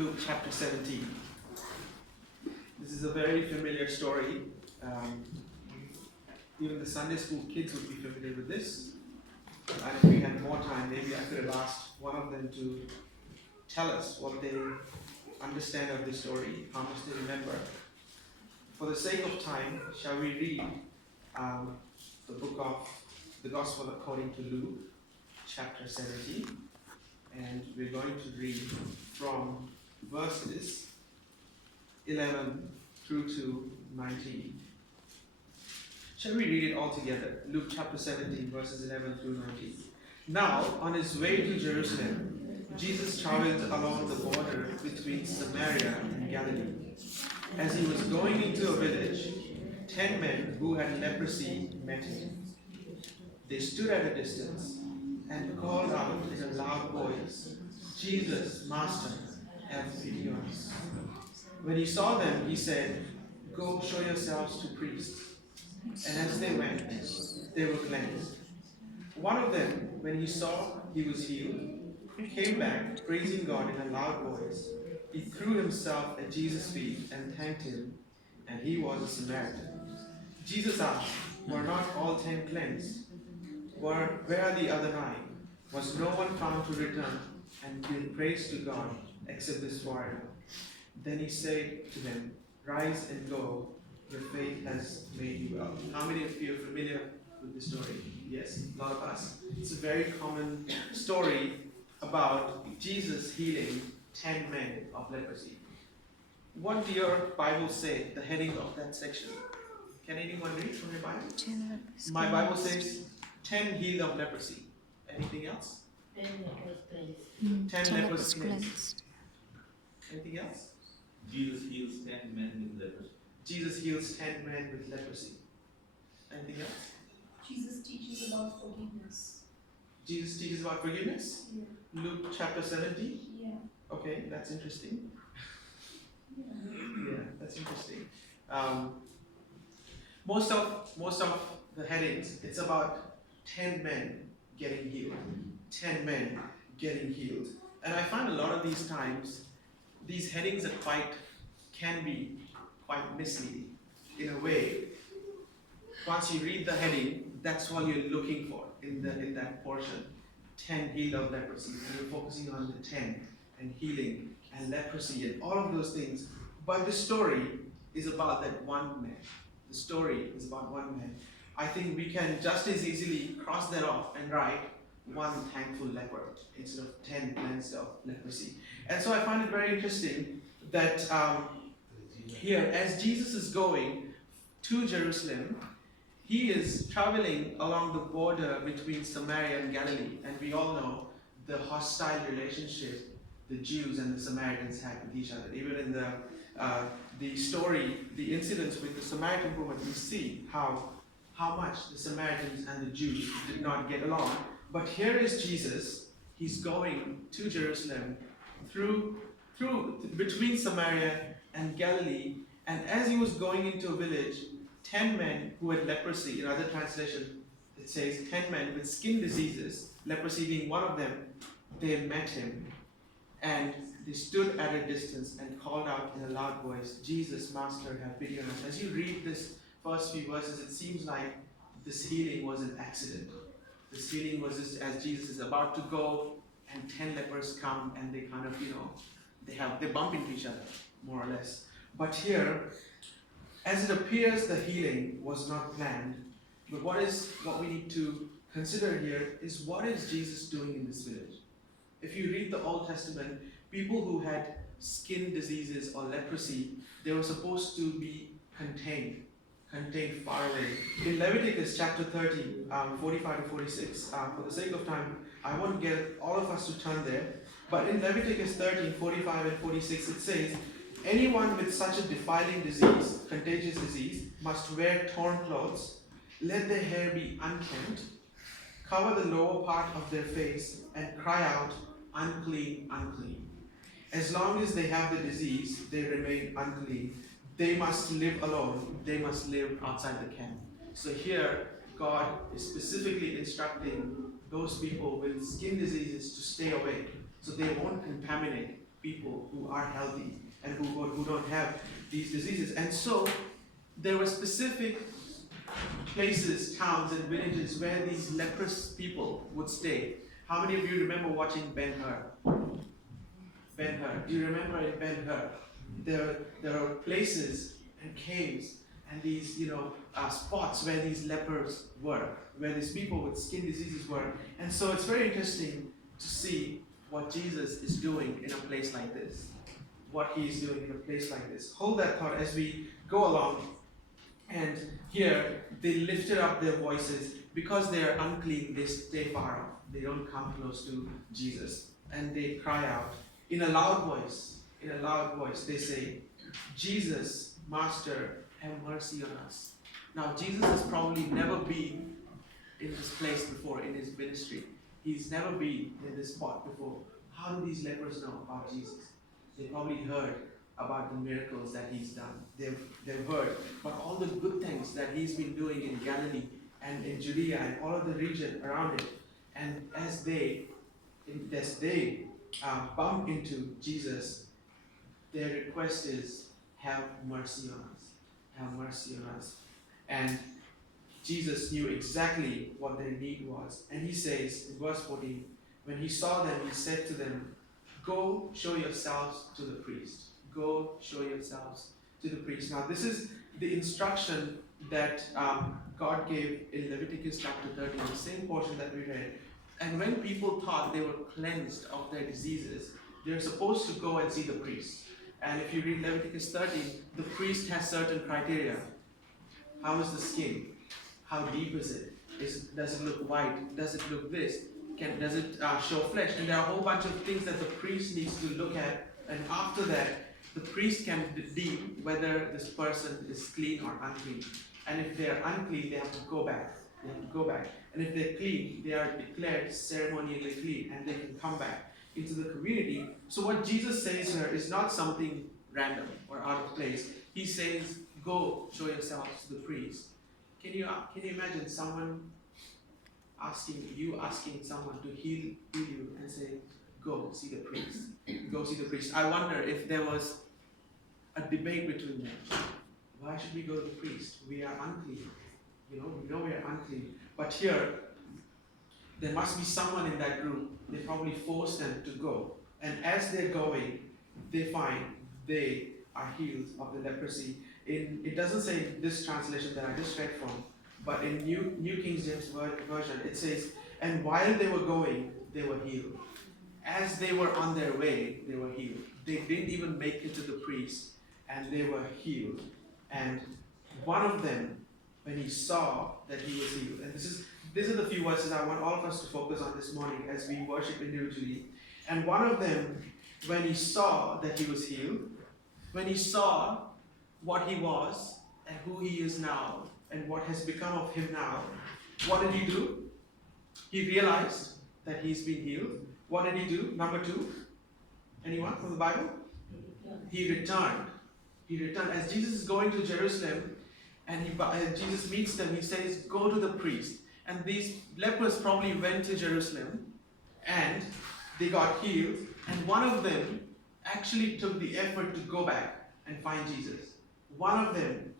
Luke chapter 17. This is a very familiar story. Even the Sunday school kids would be familiar with this. And if we had more time, maybe I could have asked one of them to tell us what they understand of this story, how much they remember. For the sake of time, shall we read the book of the Gospel according to Luke, chapter 17. And we're going to read from verses 11 through to 19. Shall we read it all together? Luke chapter 17, verses 11 through 19. Now, on his way to Jerusalem, Jesus traveled along the border between Samaria and Galilee. As he was going into a village, 10 men who had leprosy met him. They stood at a distance and called out in a loud voice, "Jesus, Master, have pity on us." When he saw them, he said, "Go show yourselves to priests." And as they went, they were cleansed. One of them, when he saw he was healed, came back, praising God in a loud voice. He threw himself at Jesus' feet and thanked him, and he was a Samaritan. Jesus asked, "Were not all 10 cleansed? Where are the other 9? Was no one found to return and give praise to God except this foreigner?" Then he said to them, "Rise and go. Your faith has made you well." How many of you are familiar with this story? Yes, a lot of us. It's a very common story about Jesus healing 10 men of leprosy. What do your Bible say, the heading of that section? Can anyone read from your Bible? My Bible says 10 healed of leprosy. Anything else? 10 lepers cleansed. 10 lepers cleansed. Anything else? Jesus heals 10 men with leprosy. Jesus heals 10 men with leprosy. Anything else? Jesus teaches about forgiveness. Jesus teaches about forgiveness? Yeah. Luke chapter 17? Yeah. Okay, that's interesting. Yeah, that's interesting. Most of the headings, it's about 10 men getting healed. 10 men getting healed. And I find a lot of these times, these headings can be quite misleading in a way. Once you read the heading, that's what you're looking for in that portion. 10 healed of leprosy. And you're focusing on the 10 and healing and leprosy and all of those things. But the story is about that one man. The story is about one man. I think we can just as easily cross that off and write one thankful leper instead of 10 cleansed of leprosy. And so I find it very interesting that here, as Jesus is going to Jerusalem, he is traveling along the border between Samaria and Galilee. And we all know the hostile relationship the Jews and the Samaritans had with each other. Even in the story, the incidents with the Samaritan woman, we see how much the Samaritans and the Jews did not get along. But here is Jesus. He's going to Jerusalem between Samaria and Galilee. And as he was going into a village, 10 men who had leprosy, in other translation it says 10 men with skin diseases, leprosy being one of them, they met him. And they stood at a distance and called out in a loud voice, "Jesus, Master, have pity on us." As you read this first few verses, it seems like this healing was an accident. This healing was just as Jesus is about to go, and 10 lepers come and they kind of, they bump into each other, more or less. But here, as it appears, the healing was not planned. But what we need to consider here is, what is Jesus doing in this village? If you read the Old Testament, people who had skin diseases or leprosy, they were supposed to be contained far away. In Leviticus chapter 30, 45 to 46, for the sake of time, I won't get all of us to turn there, but in Leviticus 13, 45 and 46, it says, "Anyone with such a defiling disease, contagious disease, must wear torn clothes, let their hair be unkempt, cover the lower part of their face, and cry out, 'Unclean, unclean.' As long as they have the disease, they remain unclean. They must live alone. They must live outside the camp." So here, God is specifically instructing those people with skin diseases to stay away, so they won't contaminate people who are healthy and who don't have these diseases. And so there were specific places, towns, and villages where these leprous people would stay. How many of you remember watching Ben-Hur? Ben-Hur. Do you remember in Ben-Hur? There are places and caves and these, spots where these lepers were, where these people with skin diseases were. And so it's very interesting to see what Jesus is doing in a place like this. What he is doing in a place like this. Hold that thought as we go along. And here, they lifted up their voices. Because they are unclean, they stay far off. They don't come close to Jesus. And they cry out in a loud voice, they say, Jesus, Master, have mercy on us. Now, Jesus has probably never been in this place before in his ministry. He's never been in this spot before. How do these lepers know about Jesus? They probably heard about the miracles that he's done. They've heard about all the good things that he's been doing in Galilee and in Judea and all of the region around it. And as they bump into Jesus, their request is, have mercy on us. Have mercy on us. And Jesus knew exactly what their need was. And he says in verse 14, when he saw them, he said to them, go show yourselves to the priest. Go show yourselves to the priest. Now this is the instruction that God gave in Leviticus chapter 13, the same portion that we read. And when people thought they were cleansed of their diseases, they're supposed to go and see the priest. And if you read Leviticus 13, the priest has certain criteria. How is the skin? How deep is it? Does it look white? Does it look this? Does it show flesh? And there are a whole bunch of things that the priest needs to look at. And after that, the priest can deem whether this person is clean or unclean. And if they are unclean, they have to go back. And if they're clean, they are declared ceremonially clean and they can come back into the community. So what Jesus says here is not something random or out of place. He says, go show yourselves to the priest. Can you imagine someone asking someone to heal you and say, go see the priest. Go see the priest. I wonder if there was a debate between them. Why should we go to the priest? We are unclean. We know we are unclean. But here, there must be someone in that group. They probably force them to go. And as they're going, they find they are healed of the leprosy. It doesn't say in this translation that I just read from, but in New King James Version, it says, and while they were going, they were healed. As they were on their way, they were healed. They didn't even make it to the priest, and they were healed. And one of them, when he saw that he was healed, and these are the few verses I want all of us to focus on this morning as we worship individually. And one of them, when he saw that he was healed, when he saw what he was and who he is now and what has become of him now, what did he do? He realized that he's been healed. What did he do? Number 2. Anyone from the Bible? He returned. He returned. As Jesus is going to Jerusalem and Jesus meets them, he says, go to the priest. And these lepers probably went to Jerusalem and they got healed. And one of them actually took the effort to go back and find Jesus. One of them,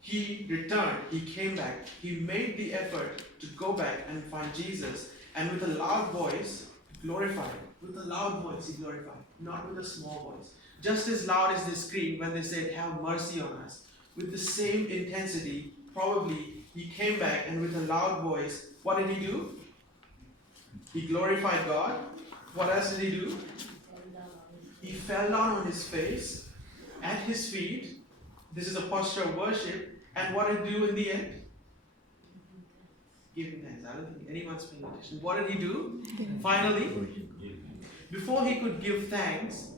he returned, he came back, he made the effort to go back and find Jesus, and with a loud voice, glorified. With a loud voice, he glorified, not with a small voice. Just as loud as they screamed when they said, have mercy on us. With the same intensity, probably, he came back and with a loud voice, what did he do? He glorified God. What else did he do? He fell down on his face, at his feet. This is a posture of worship. And what did he do in the end? Give him thanks. I don't think anyone's paying attention. What did he do? Finally, before he could give thanks,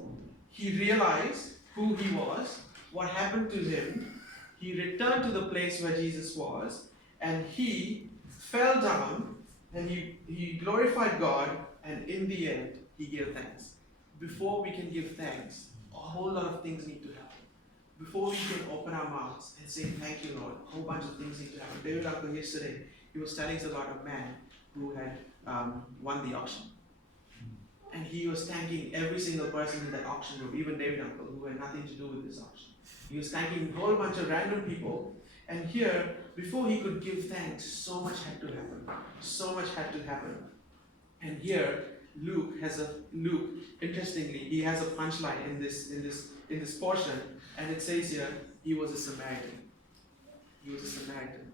he realized who he was, what happened to him. He returned to the place where Jesus was, and he fell down, and he glorified God, and in the end, he gave thanks. Before we can give thanks, a whole lot of things need to happen. Before we can open our mouths and say, thank you, Lord, a whole bunch of things need to happen. David Uncle yesterday, he was telling us about a man who had won the auction. And he was thanking every single person in that auction room, even David Uncle, who had nothing to do with this auction. He was thanking a whole bunch of random people. And here, before he could give thanks, so much had to happen. So much had to happen. And here, Luke, interestingly, he has a punchline in this portion, and it says here, he was a Samaritan. He was a Samaritan.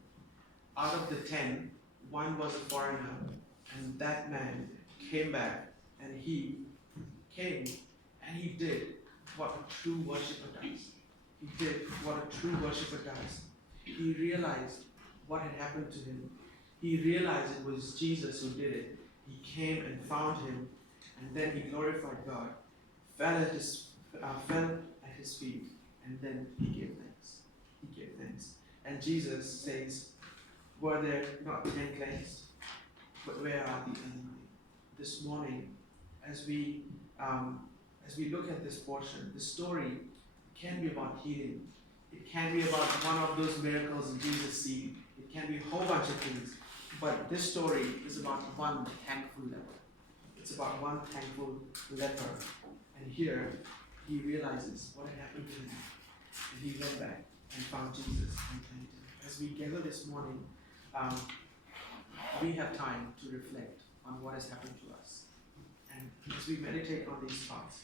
Out of the 10, one was a foreigner, and that man came back, and he came, and he did what a true worshiper does. He did what a true worshiper does. He realized what had happened to him. He realized it was Jesus who did it. He came and found him, and then he glorified God, fell at his feet, and then he gave thanks. He gave thanks. And Jesus says, were there not 10 cleansed? But where are the 9? This morning, as we look at this portion, the story can be about healing. It can be about one of those miracles in Jesus' seed. It can be a whole bunch of things. But this story is about one thankful leper. It's about one thankful leper. And here, he realizes what had happened to him. And he went back and found Jesus and thanked him. As we gather this morning, we have time to reflect on what has happened to us. And as we meditate on these thoughts,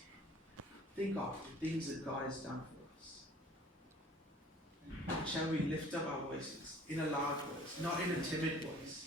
think of the things that God has done for us. And shall we lift up our voices in a loud voice, not in a timid voice,